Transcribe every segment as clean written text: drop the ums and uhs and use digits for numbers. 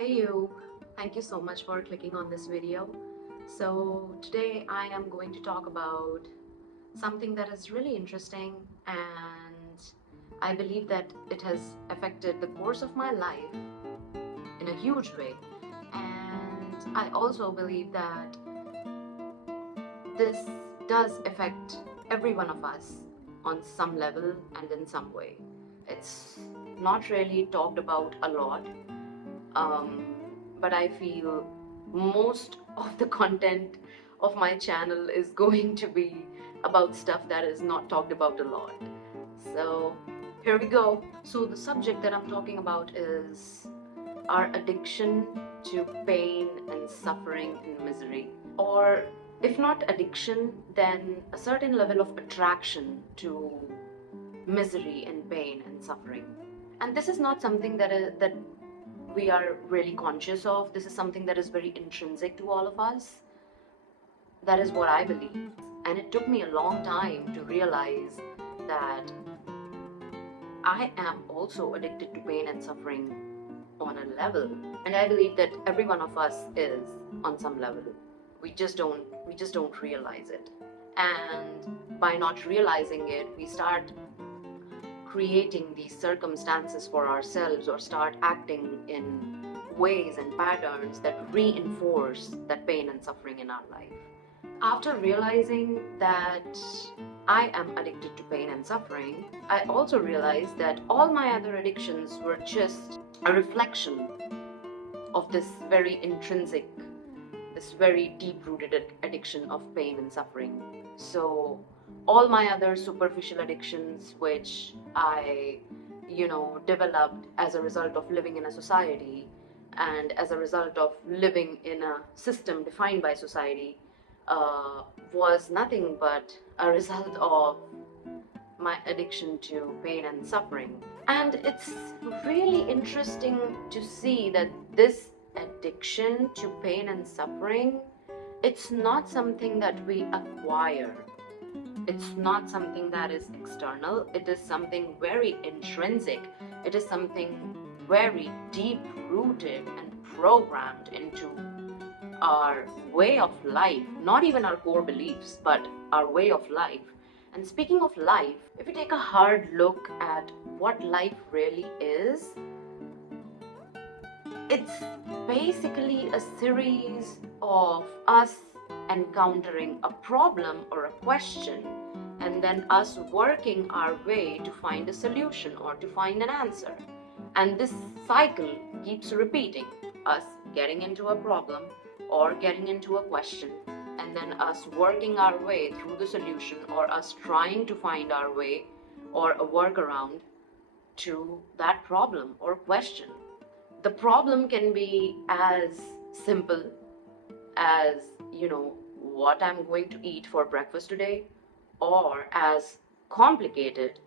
Hey you, thank you so much for clicking on this video. So today I am going to talk about something that is really interesting, and I believe that it has affected the course of my life in a huge way. And I also believe that this does affect every one of us on some level and in some way. It's not really talked about a lot, um, but I feel most of the content of my channel is going to be about stuff that is not talked about a lot. So here we go. So the subject that I'm talking about is our addiction to pain and suffering and misery, or if not addiction, then a certain level of attraction to misery and pain and suffering. And this is not something that we are really conscious of. This is something that is very intrinsic to all of us. That is what I believe. And it took me a long time to realize that I am also addicted to pain and suffering on a level. And I believe that every one of us is on some level. We just don't realize it. And by not realizing it, we start creating these circumstances for ourselves or start acting in ways and patterns that reinforce that pain and suffering in our life. After realizing that I am addicted to pain and suffering, I also realized that all my other addictions were just a reflection of this very intrinsic, this very deep-rooted addiction of pain and suffering. So all my other superficial addictions, which I developed as a result of living in a society and as a result of living in a system defined by society, was nothing but a result of my addiction to pain and suffering. And it's really interesting to see that this addiction to pain and suffering, it's not something that we acquire. It's not something that is external. It is something very intrinsic. It is something very deep rooted and programmed into our way of life, not even our core beliefs, but our way of life. And speaking of life, if you take a hard look at what life really is, it's basically a series of us encountering a problem or a question, and then us working our way to find a solution or to find an answer. And this cycle keeps repeating, us getting into a problem or getting into a question, and then us working our way through the solution, or us trying to find our way or a workaround to that problem or question. The problem can be as simple as, what I'm going to eat for breakfast today, or as complicated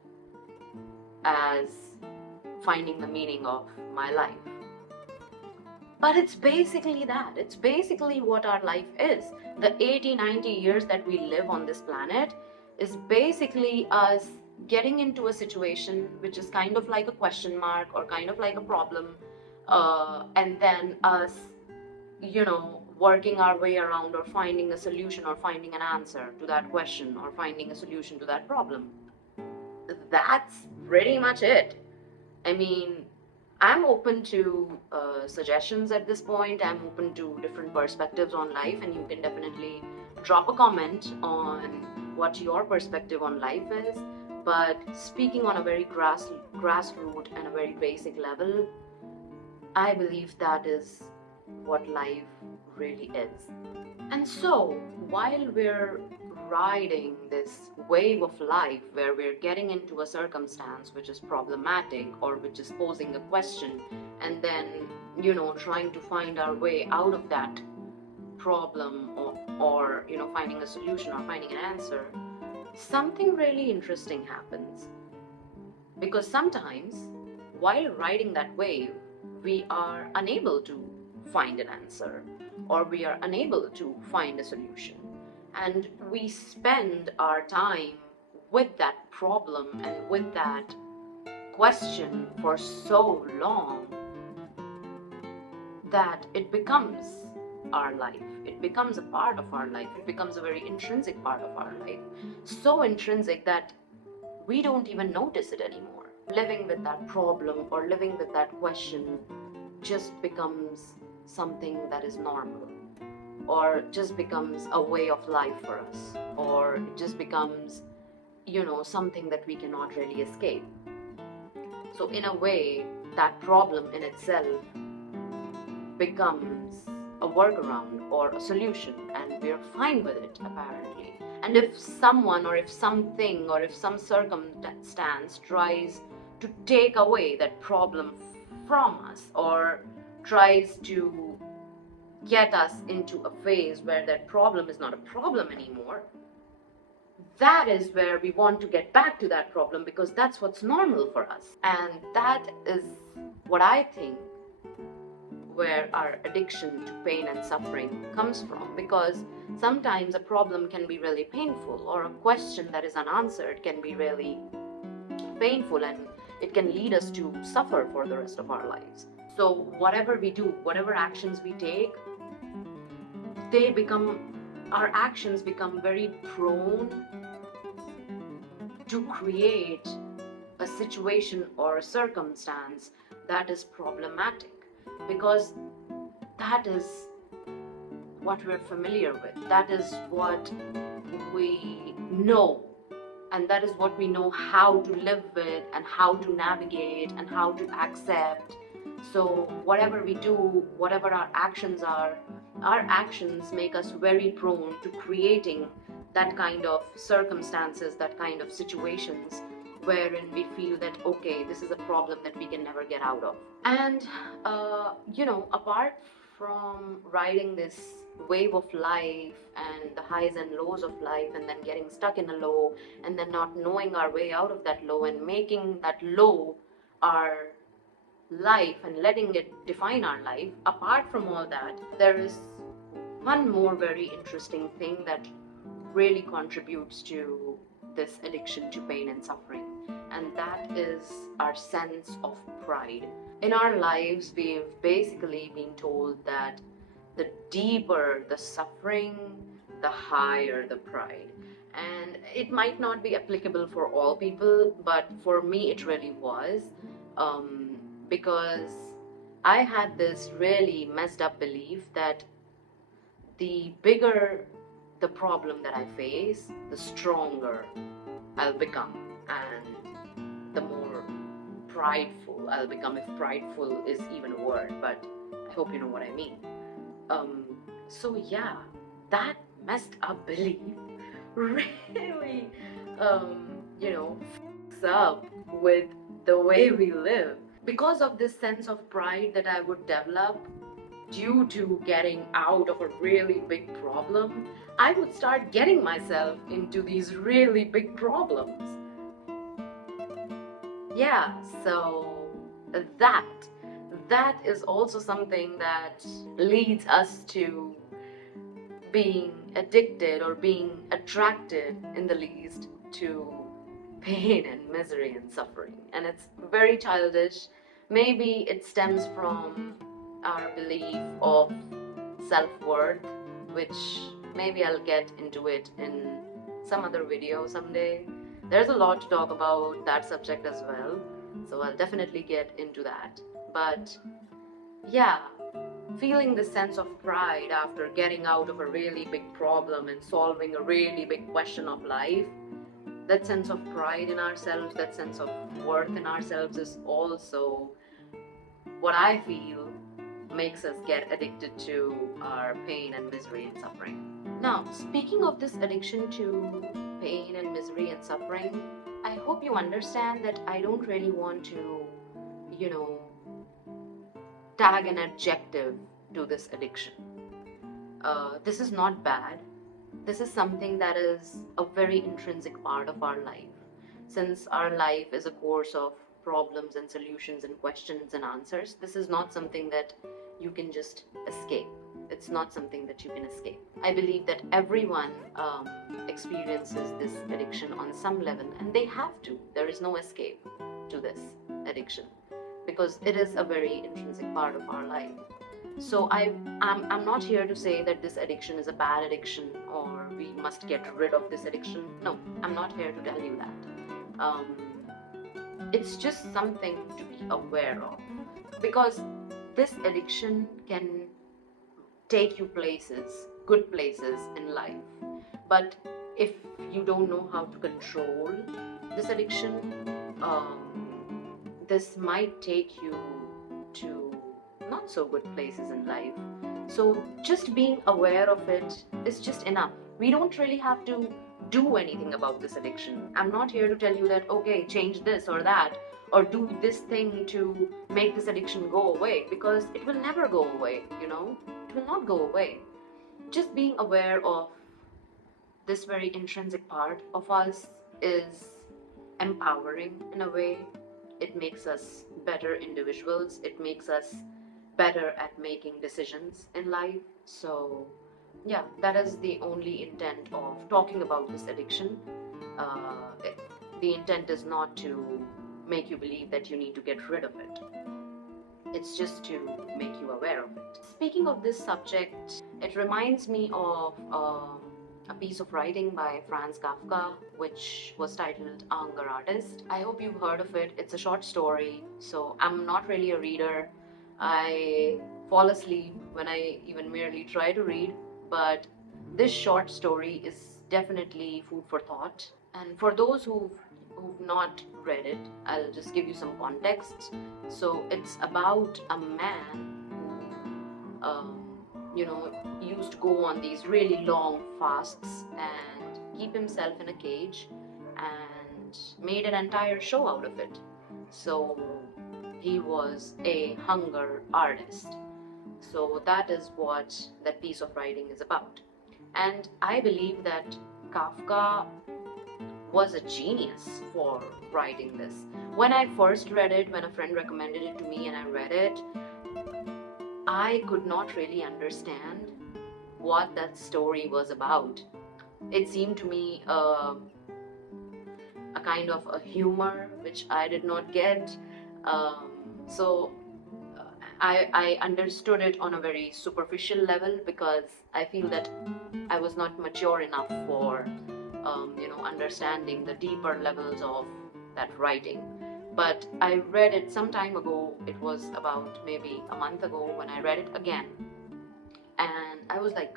as finding the meaning of my life. But it's basically that. It's basically what our life is. The 80, 90 years that we live on this planet is basically us getting into a situation which is kind of like a question mark or kind of like a problem, and then us, working our way around or finding a solution or finding an answer to that question or finding a solution to that problem. That's pretty much it. I mean, I'm open to suggestions at this point. I'm open to different perspectives on life, and you can definitely drop a comment on what your perspective on life is. But speaking on a very grassroots and a very basic level, I believe that is what life really is. And so, while we're riding this wave of life where we're getting into a circumstance which is problematic or which is posing a question, and then, trying to find our way out of that problem, or finding a solution or finding an answer, something really interesting happens. Because sometimes, while riding that wave, we are unable to find an answer, or we are unable to find a solution. And we spend our time with that problem and with that question for so long that it becomes our life. It becomes a part of our life. It becomes a very intrinsic part of our life. So intrinsic that we don't even notice it anymore. Living with that problem or living with that question just becomes something that is normal, or just becomes a way of life for us, or it just becomes, something that we cannot really escape. So in a way, that problem in itself becomes a workaround or a solution, and we're fine with it apparently. And if someone or if something or if some circumstance tries to take away that problem from us, or tries to get us into a phase where that problem is not a problem anymore, that is where we want to get back to that problem, because that's what's normal for us. And that is what I think where our addiction to pain and suffering comes from, because sometimes a problem can be really painful, or a question that is unanswered can be really painful, and it can lead us to suffer for the rest of our lives. So whatever we do, whatever actions we take, our actions become very prone to create a situation or a circumstance that is problematic, because that is what we're familiar with, that is what we know, and that is what we know how to live with and how to navigate and how to accept. So whatever we do, whatever our actions are, our actions make us very prone to creating that kind of circumstances, that kind of situations wherein we feel that, okay, this is a problem that we can never get out of. And, apart from riding this wave of life and the highs and lows of life, and then getting stuck in a low, and then not knowing our way out of that low, and making that low our life and letting it define our life, apart from all that, there is one more very interesting thing that really contributes to this addiction to pain and suffering, and that is our sense of pride. In our lives, we've basically been told that the deeper the suffering, the higher the pride. And it might not be applicable for all people, but for me it really was, because I had this really messed up belief that the bigger the problem that I face, the stronger I'll become, and the more prideful I'll become, if prideful is even a word, but I hope you know what I mean. So yeah, that messed up belief really, fucks up with the way we live. Because of this sense of pride that I would develop due to getting out of a really big problem, I would start getting myself into these really big problems. Yeah, so that is also something that leads us to being addicted, or being attracted in the least, to pain and misery and suffering. And it's very childish. Maybe it stems from our belief of self-worth, which maybe I'll get into it in some other video someday. There's a lot to talk about that subject as well, so I'll definitely get into that. But yeah, feeling the sense of pride after getting out of a really big problem and solving a really big question of life, that sense of pride in ourselves, that sense of worth in ourselves, is also what I feel makes us get addicted to our pain and misery and suffering. Now, speaking of this addiction to pain and misery and suffering, I hope you understand that I don't really want to, tag an adjective to this addiction. This is not bad. This is something that is a very intrinsic part of our life. Since our life is a course of problems and solutions and questions and answers, this is not something that you can just escape. It's not something that you can escape. I believe that everyone experiences this addiction on some level, and they have to. There is no escape to this addiction, because it is a very intrinsic part of our life. So I'm not here to say that this addiction is a bad addiction or we must get rid of this addiction. No, I'm not here to tell you that. It's just something to be aware of, because this addiction can take you places, good places in life. But if you don't know how to control this addiction, this might take you to not so good places in life. So just being aware of it is just enough. We don't really have to do anything about this addiction. I'm not here to tell you that, okay, change this or that, or do this thing to make this addiction go away, because it will never go away, It will not go away. Just being aware of this very intrinsic part of us is empowering in a way. It makes us better individuals. It makes us better at making decisions in life. So, yeah, that is the only intent of talking about this addiction. The intent is not to make you believe that you need to get rid of it. It's just to make you aware of it. Speaking of this subject, it reminds me of a piece of writing by Franz Kafka, which was titled A Hunger Artist. I hope you've heard of it. It's a short story, so I'm not really a reader. I fall asleep when I even merely try to read, but this short story is definitely food for thought. And for those who've not read it, I'll just give you some context. So it's about a man who, used to go on these really long fasts and keep himself in a cage and made an entire show out of it. So he was a hunger artist. So that is what that piece of writing is about. And I believe that Kafka was a genius for writing this. When I first read it, when a friend recommended it to me and I read it, I could not really understand what that story was about. It seemed to me a kind of a humor which I did not get. So I understood it on a very superficial level, because I feel that I was not mature enough for understanding the deeper levels of that writing. But I read it some time ago. It was about maybe a month ago when I read it again, and I was like,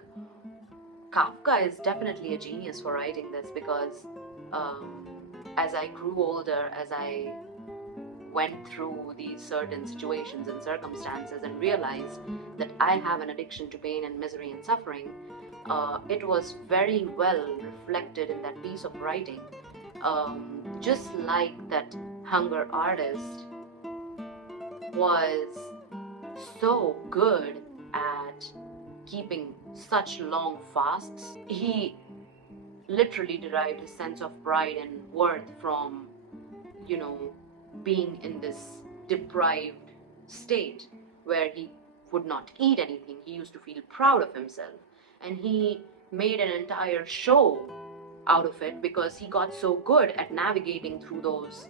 Kafka is definitely a genius for writing this, because as I grew older, as I went through these certain situations and circumstances and realized that I have an addiction to pain and misery and suffering, it was very well reflected in that piece of writing. Just like that hunger artist was so good at keeping such long fasts, he literally derived his sense of pride and worth from, being in this deprived state where he would not eat anything. He used to feel proud of himself, and he made an entire show out of it, because he got so good at navigating through those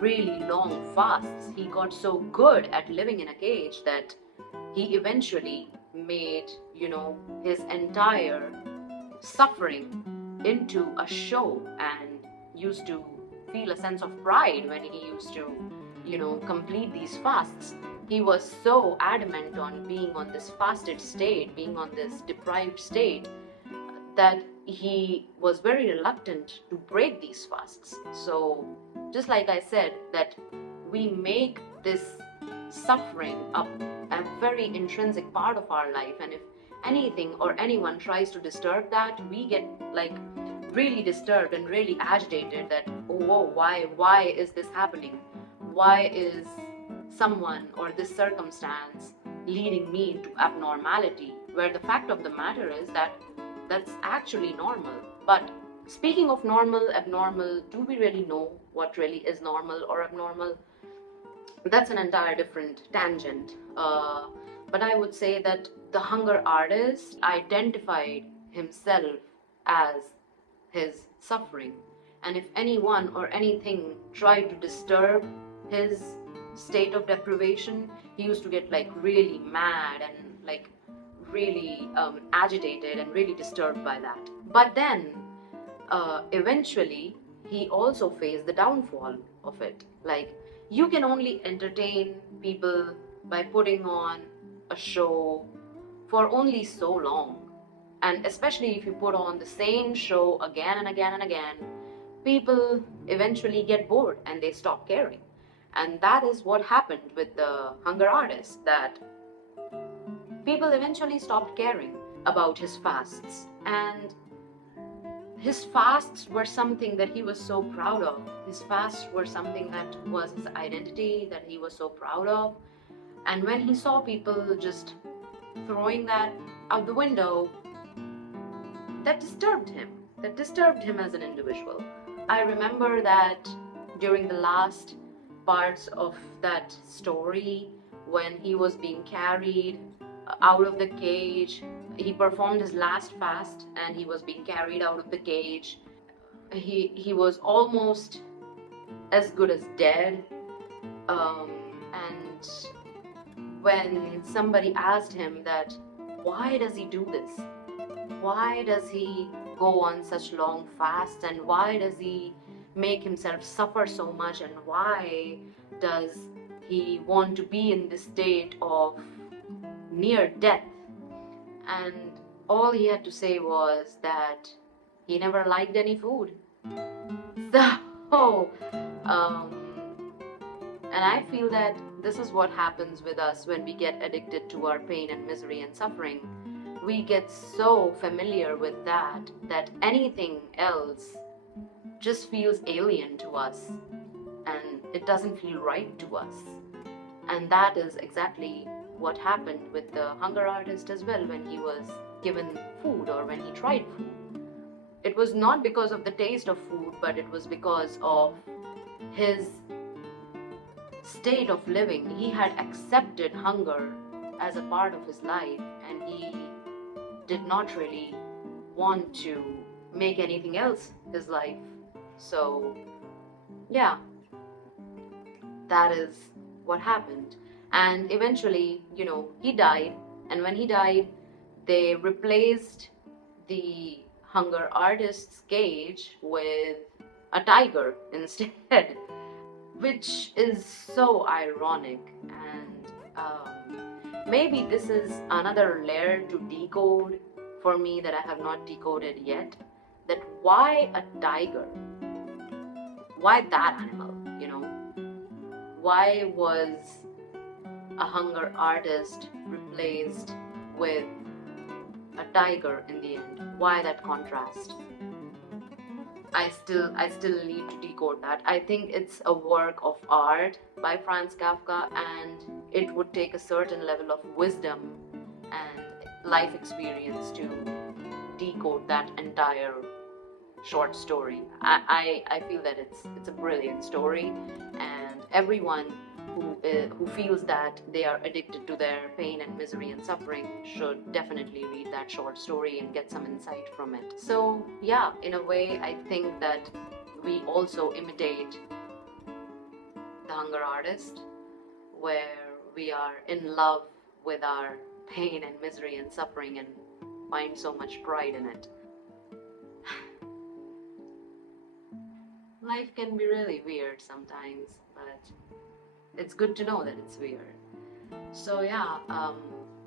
really long fasts. He got so good at living in a cage that he eventually made, his entire suffering into a show, and used to feel a sense of pride when he used to, complete these fasts. He was so adamant on being on this fasted state, being on this deprived state, that he was very reluctant to break these fasts. So, just like I said, that we make this suffering a very intrinsic part of our life, and if anything or anyone tries to disturb that, we get really disturbed and really agitated that, oh, whoa, why is this happening? Why is someone or this circumstance leading me into abnormality? Where the fact of the matter is that that's actually normal. But speaking of normal, abnormal, do we really know what really is normal or abnormal? That's an entire different tangent. But I would say that the hunger artist identified himself as his suffering, and if anyone or anything tried to disturb his state of deprivation, he used to get like really mad and like really agitated and really disturbed by that. But then eventually he also faced the downfall of it. Like, you can only entertain people by putting on a show for only so long. And especially if you put on the same show again and again and again, people eventually get bored and they stop caring. And that is what happened with the Hunger Artist, that people eventually stopped caring about his fasts. And his fasts were something that he was so proud of. His fasts were something that was his identity, that he was so proud of. And when he saw people just throwing that out the window, that disturbed him. That disturbed him as an individual. I remember that during the last parts of that story, when he was being carried out of the cage, he performed his last fast and he was being carried out of the cage. He was almost as good as dead. And when somebody asked him that, why does he do this? Why does he go on such long fasts, and why does he make himself suffer so much, and why does he want to be in this state of near death? And all he had to say was that he never liked any food. So, and I feel that this is what happens with us when we get addicted to our pain and misery and suffering. We get so familiar with that anything else just feels alien to us and it doesn't feel right to us. And that is exactly what happened with the Hunger Artist as well when he was given food or when he tried food. It was not because of the taste of food, but it was because of his state of living. He had accepted hunger as a part of his life, and he did not really want to make anything else his life. So yeah, that is what happened. And eventually, he died, and when he died, they replaced the Hunger Artist's cage with a tiger instead, which is so ironic. And maybe this is another layer to decode for me that I have not decoded yet, that why a tiger? Why that animal, Why was a Hunger Artist replaced with a tiger in the end? Why that contrast? I still need to decode that. I think it's a work of art by Franz Kafka, and it would take a certain level of wisdom and life experience to decode that entire short story. I feel that it's a brilliant story, and everyone who feels that they are addicted to their pain and misery and suffering should definitely read that short story and get some insight from it. So yeah, in a way, I think that we also imitate the Hunger Artist, where we are in love with our pain and misery and suffering and find so much pride in it. Life can be really weird sometimes, but it's good to know that it's weird. So yeah,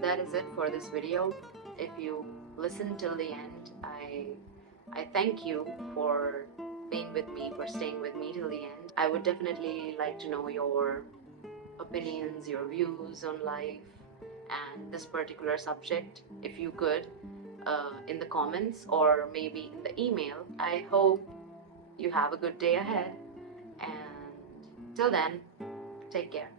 that is it for this video. If you listen till the end, I thank you for being with me, for staying with me till the end. I would definitely like to know your opinions, your views on life and this particular subject, if you could, in the comments or maybe in the email. I hope you have a good day ahead, and till then, take care.